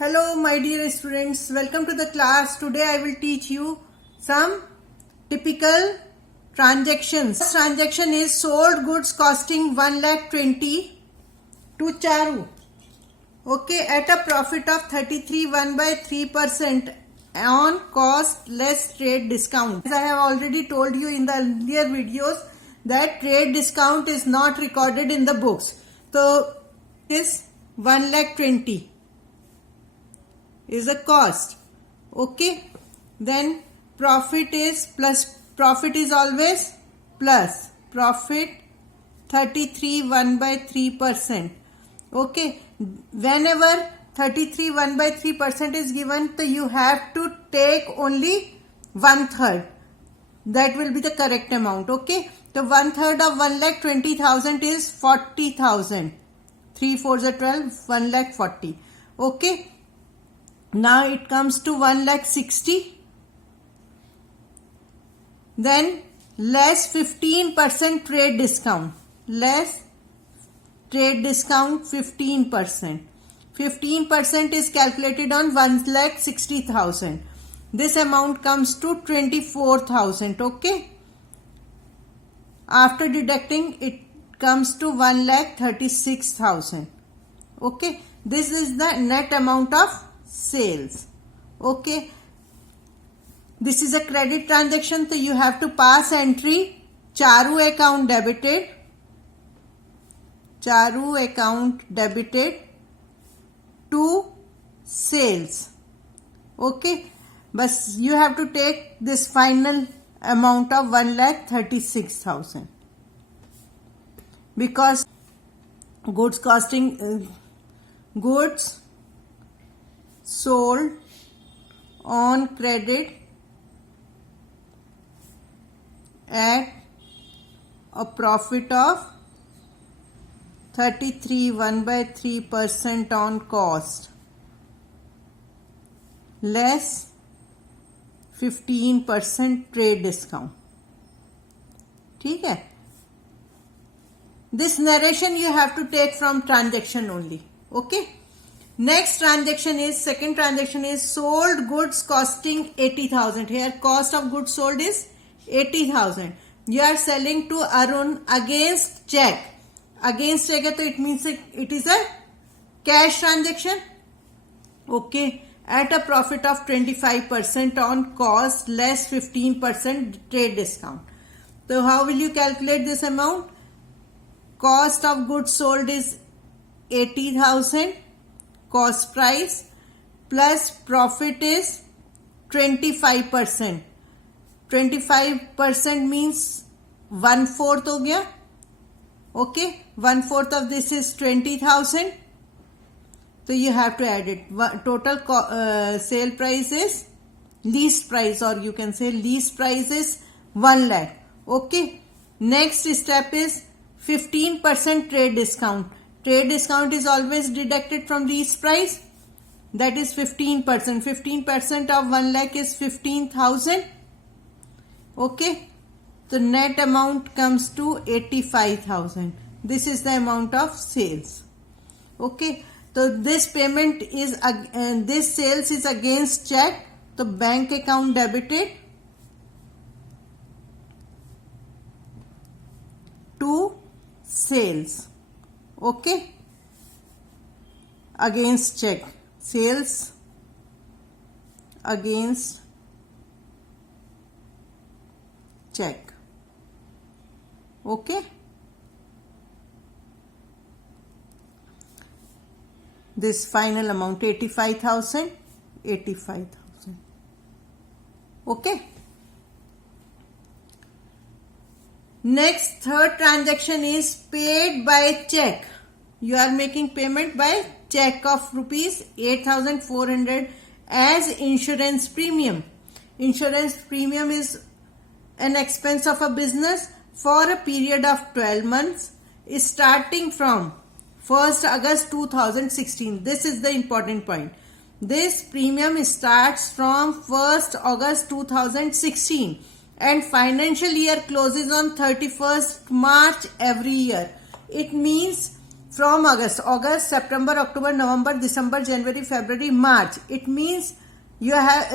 Hello my dear students, welcome to the class. Today I will teach you some typical transactions. This transaction is sold goods costing 1,20,000 to Charu. Okay, at a profit of 33 1/3% on cost less trade discount. As I have already told you in the earlier videos that trade discount is not recorded in the books. So is 1,20,000 is a cost. Okay, then profit is plus, profit is always plus, profit 33 1/3%. Okay, whenever 33 1/3% is given, so you have to take only 1/3. That will be the correct amount. Okay, so 1/3 of 1,20,000 is 40,000. 3 4s are 12, 1,40,000. Okay, now it comes to 1,60,000. Then less 15% trade discount. Less trade discount 15%. 15% is calculated on 1,60,000. This amount comes to 24,000. Okay. After deducting, it comes to 1,36,000. Okay. This is the net amount of sales. Okay, this is a credit transaction, so you have to pass entry Charu account debited, Charu account debited to sales. Okay, but you have to take this final amount of 1,36,000 because goods costing goods sold on credit at a profit of 33 1/3% on cost less 15% trade discount. ठीक है? This narration you have to take from transaction only. Okay. Next transaction is, second transaction is sold goods costing 80,000. Here cost of goods sold is 80,000. You are selling to Arun against check. Against check, so it means it is a cash transaction. Okay. At a profit of 25% on cost less 15% trade discount. So how will you calculate this amount? Cost of goods sold is 80,000. Cost price plus profit is 25%. 25% means 1/4 हो गया. Okay, 1/4 of this is 20,000. So you have to add it. Total sale price is least price, or you can say least price is 1 lakh. Okay. Next step is 15% trade discount. Trade discount is always deducted from least price. That is 15%. 15% of 1 lakh is 15,000. Okay. The net amount comes to 85,000. This is the amount of sales. Okay. So this payment is, this sales is against check. The bank account debited to sales. Okay, against check, sales against check. Okay, this final amount 85,000. 85,000. Okay. Next, third transaction is paid by check. You are making payment by check of rupees 8,400 as insurance premium. Insurance premium is an expense of a business for a period of 12 months starting from 1st August 2016. This is the important point. This premium starts from 1st August 2016 and financial year closes on 31st March every year. It means from August, September, October, November, December, January, February, March. It means you have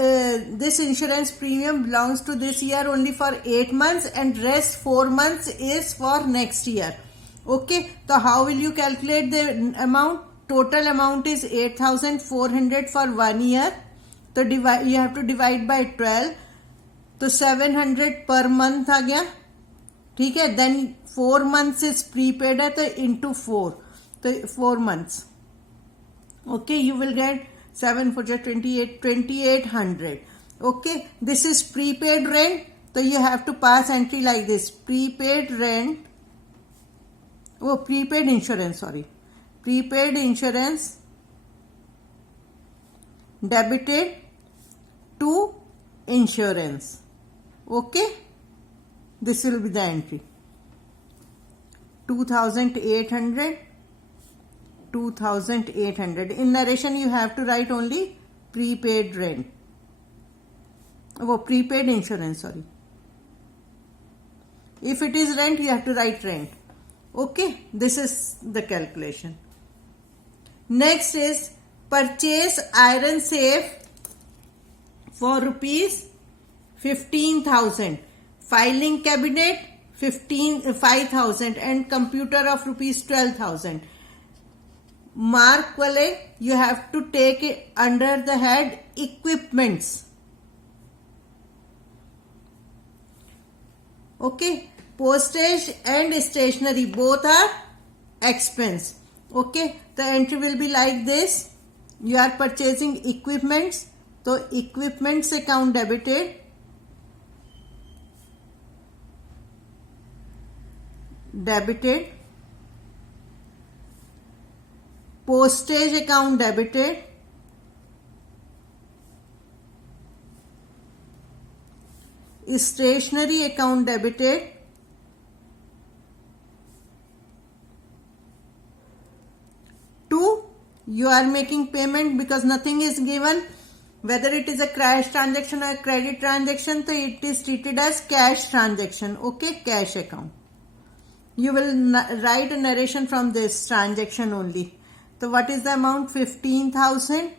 this insurance premium belongs to this year only for 8 months and rest 4 months is for next year. Okay, so how will you calculate the amount? Total amount is 8,400 for 1 year. So you have to divide by 12. तो 700 per month आ गया. ठीक है. Then 4 months is prepaid है तो into 4. तो 4 months. Okay, you will get 7 for 2800. Okay, this is prepaid rent. So you have to pass entry like this. Prepaid rent. Oh, prepaid insurance, sorry. Prepaid insurance debited to insurance. Okay, this will be the entry. 2,800. In narration you have to write only prepaid rent. Oh, prepaid insurance, sorry. If it is rent, you have to write rent. Okay, this is the calculation. Next is purchase iron safe for rupees 15,000, filing cabinet 5,000 and computer of rupees 12,000. Mark wale you have to take it under the head equipments. Okay, postage and stationery both are expense. Okay, the entry will be like this. You are purchasing equipments, so equipments account debited. Postage account debited. Stationery account debited. You are making payment because nothing is given. Whether it is a cash transaction or a credit transaction, so it is treated as cash transaction. Okay, cash account. You will write a narration from this transaction only. So what is the amount? 15,000.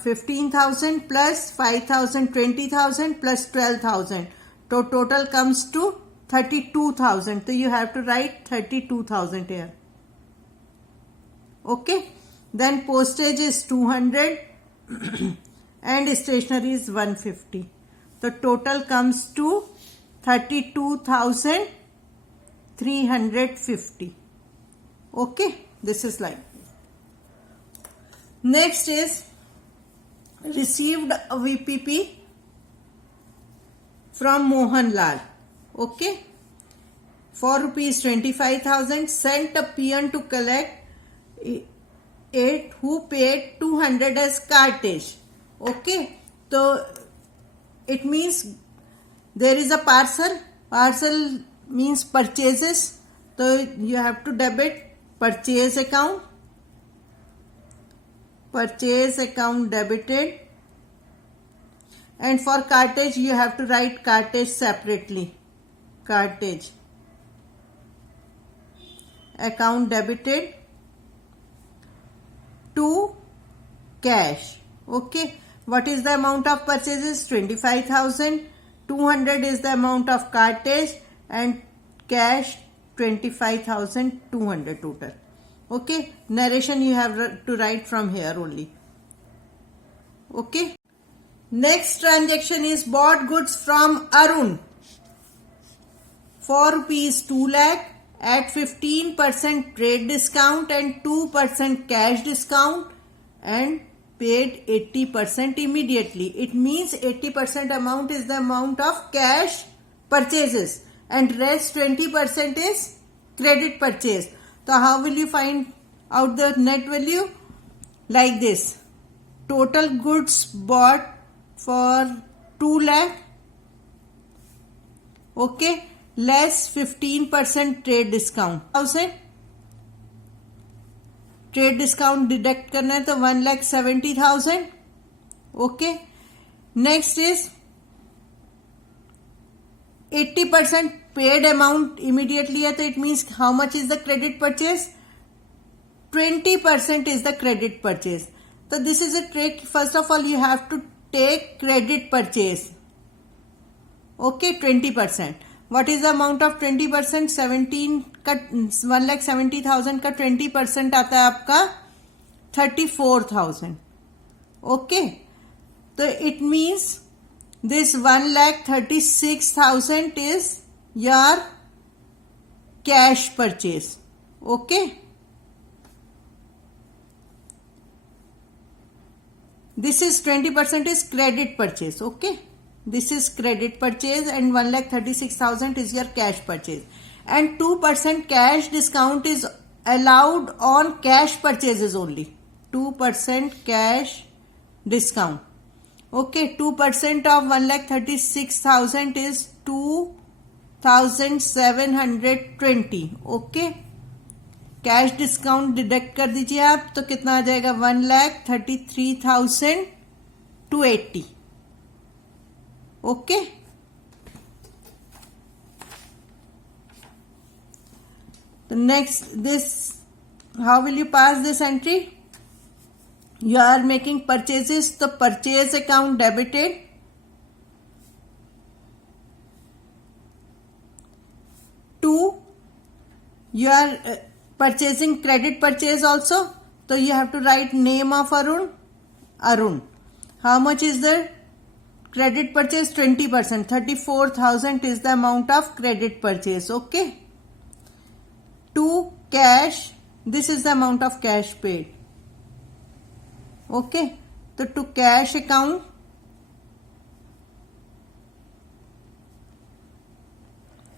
15,000 plus 5,000, 20,000 plus 12,000. So total comes to 32,000. So you have to write 32,000 here. Okay. Then postage is 200 and stationery is 150. So total comes to 32,350. Okay. This is like. Next is received a VPP from Mohan Lal. Okay. For rupees 25,000 sent a peon to collect it who paid 200 as cartage. Okay. So it means there is a parcel. Parcel means purchases. So you have to debit purchase account. Purchase account debited. And for cartage you have to write cartage separately. Cartage account debited to cash. Okay. What is the amount of purchases? 25,000. 200 is the amount of cartage and cash 25,200 total. Okay. Narration you have to write from here only. Okay. Next transaction is bought goods from Arun for rupees 2 lakh at 15% trade discount and 2% cash discount and paid 80% immediately. It means 80% amount is the amount of cash purchases and rest 20% is credit purchase. So how will you find out the net value? Like this. Total goods bought for 2 lakh. Okay. Less 15% trade discount. 1,000 trade discount deduct करना है तो 1,70,000. Okay. Next is 80% paid amount immediately है, तो it means how much is the credit purchase? 20% is the credit purchase. So this is a trick. First of all, you have to take credit purchase. Okay, 20%. What is the amount of 20%? 17 का 1,70,000 का 20% आता है आपका 34,000. Okay, so it means this 1,36,000 is your cash purchase. Okay. This is 20% is credit purchase. Okay, this is credit purchase and 1,36,000 is your cash purchase, and 2% cash discount is allowed on cash purchases only. 2% cash discount. Okay, 2% of 1,36,000 is 2,720. Okay, cash discount deduct कर दीजिए आप, तो कितना आ जाएगा? 1,33,280. Okay, तो next this, how will you pass this entry? You are making purchases, तो purchase account debited, to you are purchasing credit purchase also, so you have to write name of Arun. How much is the credit purchase? 20%. 34,000 is the amount of credit purchase. Okay, to cash, this is the amount of cash paid. Okay, so to cash account,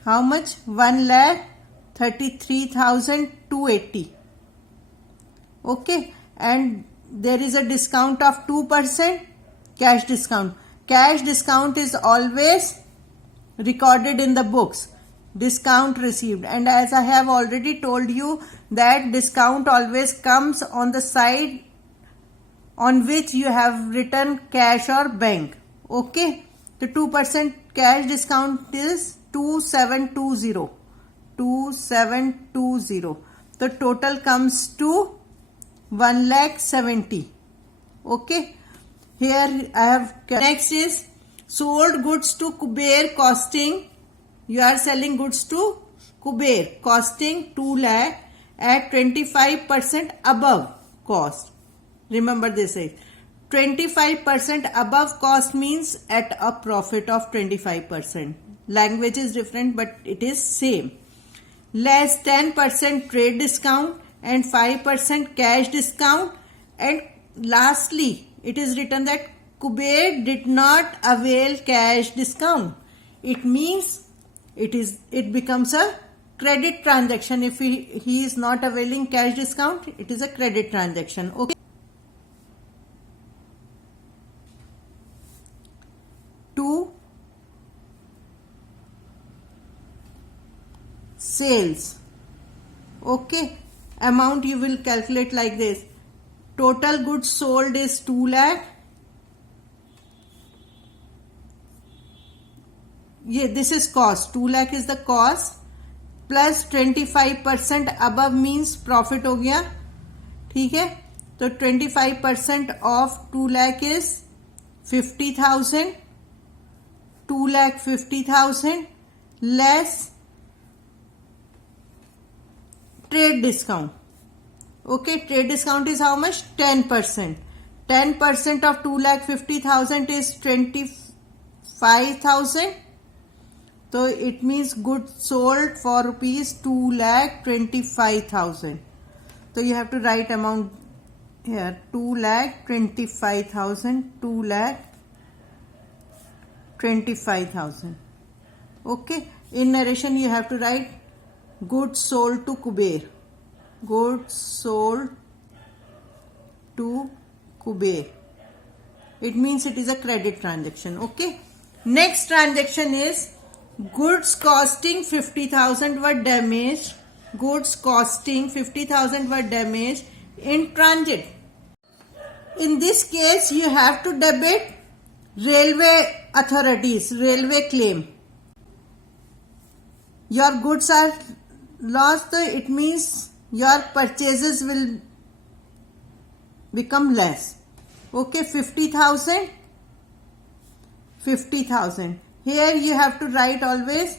how much? 1,33,280. Okay, and there is a discount of 2%, cash discount. Cash discount is always recorded in the books, discount received, and as I have already told you that discount always comes on the side on which you have written cash or bank. Okay, the 2% cash discount is 2,720. 2,720. The total comes to 1,70,000. Okay, here I have. Next is sold goods to Kuber costing. You are selling goods to Kuber costing 2 lakh at 25% above cost. Remember this is 25% above cost means at a profit of 25%. Language is different, but it is same. Less 10% trade discount and 5% cash discount, and lastly it is written that Kuber did not avail cash discount. It means it becomes a credit transaction. If he is not availing cash discount, it is a credit transaction. Okay, to sales. Okay, amount you will calculate like this. Total goods sold is 2 lakh. Yeah, this is cost. 2 lakh is the cost plus 25% above means profit हो गया. ठीक है, तो 25% of 2 lakh is 50,000. 2,50,000 less trade discount. Okay, trade discount is how much? 10%. 10% of 2,50,000 is 25,000. So it means goods sold for rupees 2,25,000. So you have to write amount here, 2,25,000, 2,25,000. Okay, in narration you have to write goods sold to Kuber. Goods sold to Kuber. It means it is a credit transaction. Okay. Next transaction is goods costing 50,000 were damaged. Goods costing 50,000 were damaged in transit. In this case, you have to debit railway authorities, railway claim. your goods are lost, it means your purchases will become less. Okay, 50,000. Here you have to write always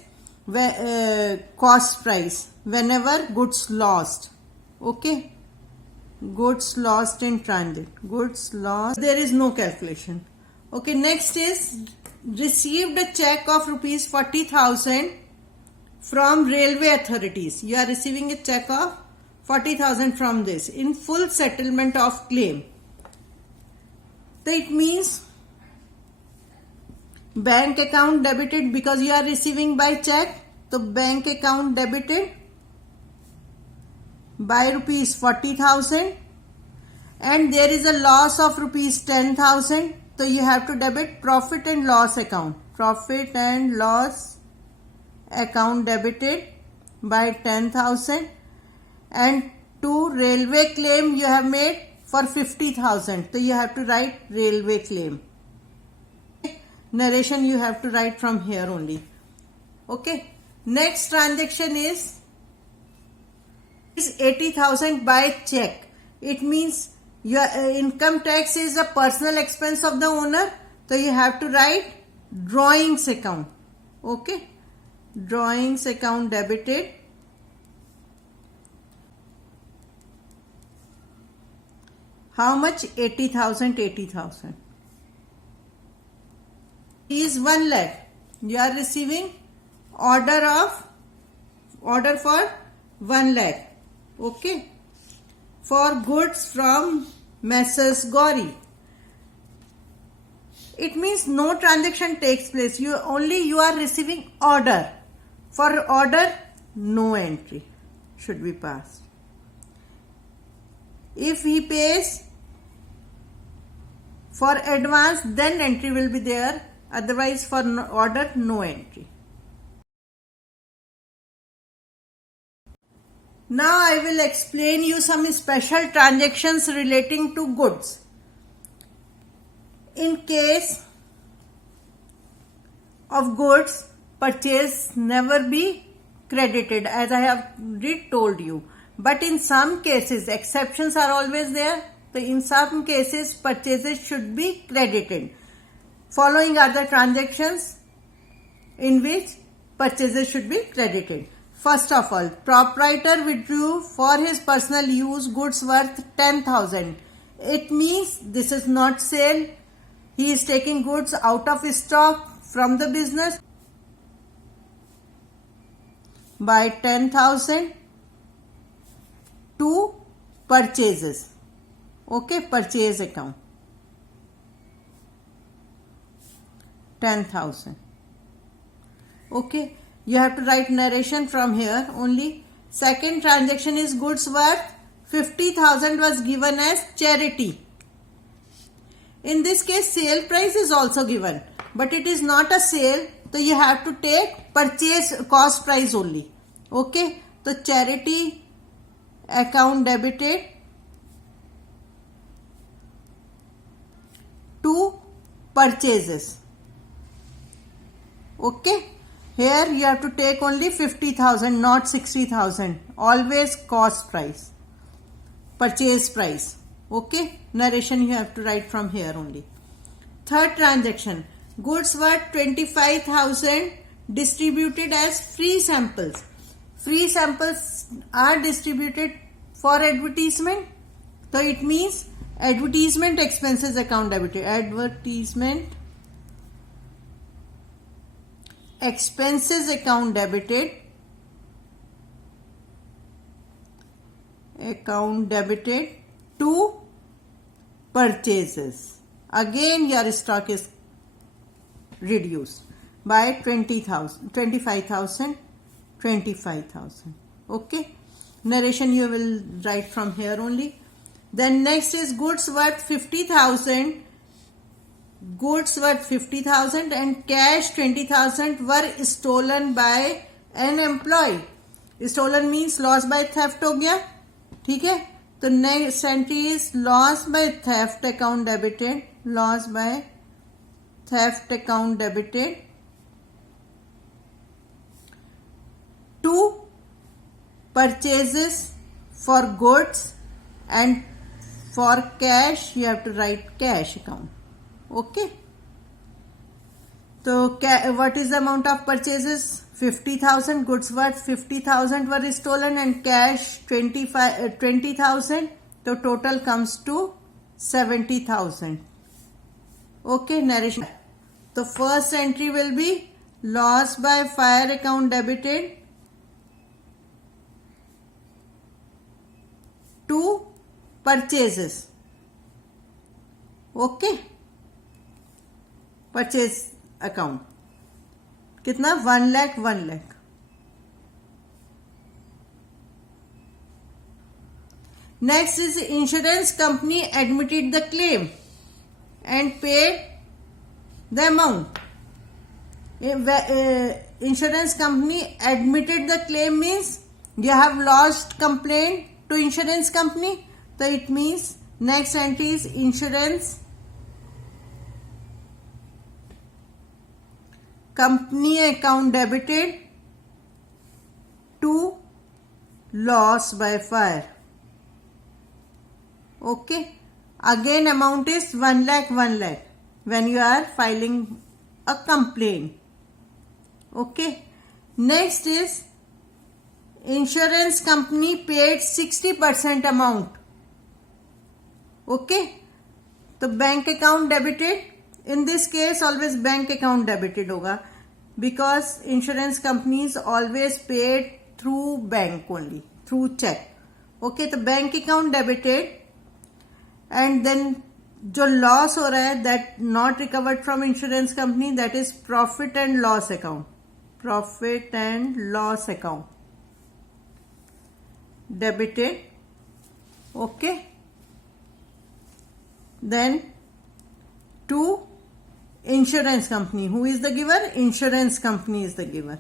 cost price whenever goods lost. Okay, goods lost in transit, goods lost, there is no calculation. Okay, next is received a check of rupees 40,000 from railway authorities. You are receiving a check of 40,000 from this in full settlement of claim. So it means bank account debited, because you are receiving by check. So bank account debited by rupees 40,000, and there is a loss of rupees 10,000. So you have to debit profit and loss account. Profit and loss account debited by 10,000, and to railway claim you have made for 50,000. So you have to write railway claim. Narration you have to write from here only. Okay. Next transaction is 80,000 by check. It means your income tax is a personal expense of the owner. So you have to write drawings account. Okay. Drawings account debited. How much? 80,000. Is 1 lakh. You are receiving order for 1 lakh. Okay. For goods from Messrs. Gauri. It means no transaction takes place. You are receiving order. For order, no entry should be passed. If he pays for advance, then entry will be there. Otherwise, for order, no entry. Now I will explain you some special transactions relating to goods. In case of goods, purchase never be credited, as I have told you. But in some cases, exceptions are always there. So in some cases, purchases should be credited. Following are the transactions in which purchases should be credited. First of all, proprietor withdrew for his personal use goods worth 10,000. It means this is not sale. He is taking goods out of stock from the business by 10,000 to purchases. Okay, purchase account. 10,000. Okay, you have to write narration from here only. Second transaction is goods worth 50,000 was given as charity. In this case, sale price is also given, but it is not a sale, so you have to take purchase cost price only. Okay, so charity account debited to purchases. Okay, here you have to take only 50,000, not 60,000. Always cost price, purchase price. Okay, narration you have to write from here only. Third transaction, goods worth 25,000 distributed as free samples. Free samples are distributed for advertisement. So it means advertisement expenses account debited. Advertisement expenses account debited. Account debited to purchases. Again your stock is reduced by 20,000, 25,000, 25,000. Okay, narration you will write from here only. Then next is goods worth 50,000. Goods worth 50,000 and cash 20,000 were stolen by an employee. Stolen means loss by theft हो गया. ठीक है, तो next entry is loss by theft account debited. Loss by theft account debited 2 purchases for goods, and for cash you have to write cash account. Okay. So what is the amount of purchases? 50,000. Goods worth 50,000 were stolen and cash 20,000. So total comes to 70,000. Okay, narration. The first entry will be loss by fire account debited. 2 purchases. Okay. Purchase account. कितना? 1 lakh, 1 lakh. Next is insurance company admitted the claim and paid the amount. Insurance company admitted the claim means you have lost complaint to insurance company. So it means next entry is insurance company account debited to loss by fire. Okay. Again amount is 1 lakh, 1 lakh when you are filing a complaint. Okay. Next is insurance company paid 60% amount. Okay. The bank account debited. In this case always bank account debited hoga because insurance companies always paid through bank only, through check. Okay, the bank account debited and then जो loss हो रहा है that not recovered from insurance company, that is profit and loss account. Profit and loss account debited. Okay. Then to insurance company. Who is the giver? Insurance company is the giver.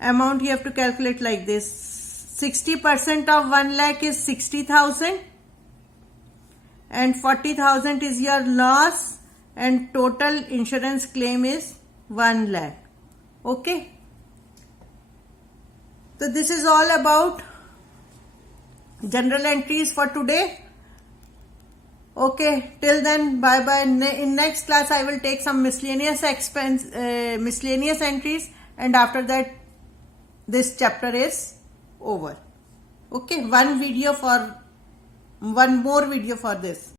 Amount you have to calculate like this. 60% of 1 lakh is 60,000 and 40,000 is your loss and total insurance claim is 1 lakh. Okay. So this is all about general entries for today. Okay, till then, bye bye. In next class, I will take some miscellaneous entries, and after that, this chapter is over. Okay, one more video for this.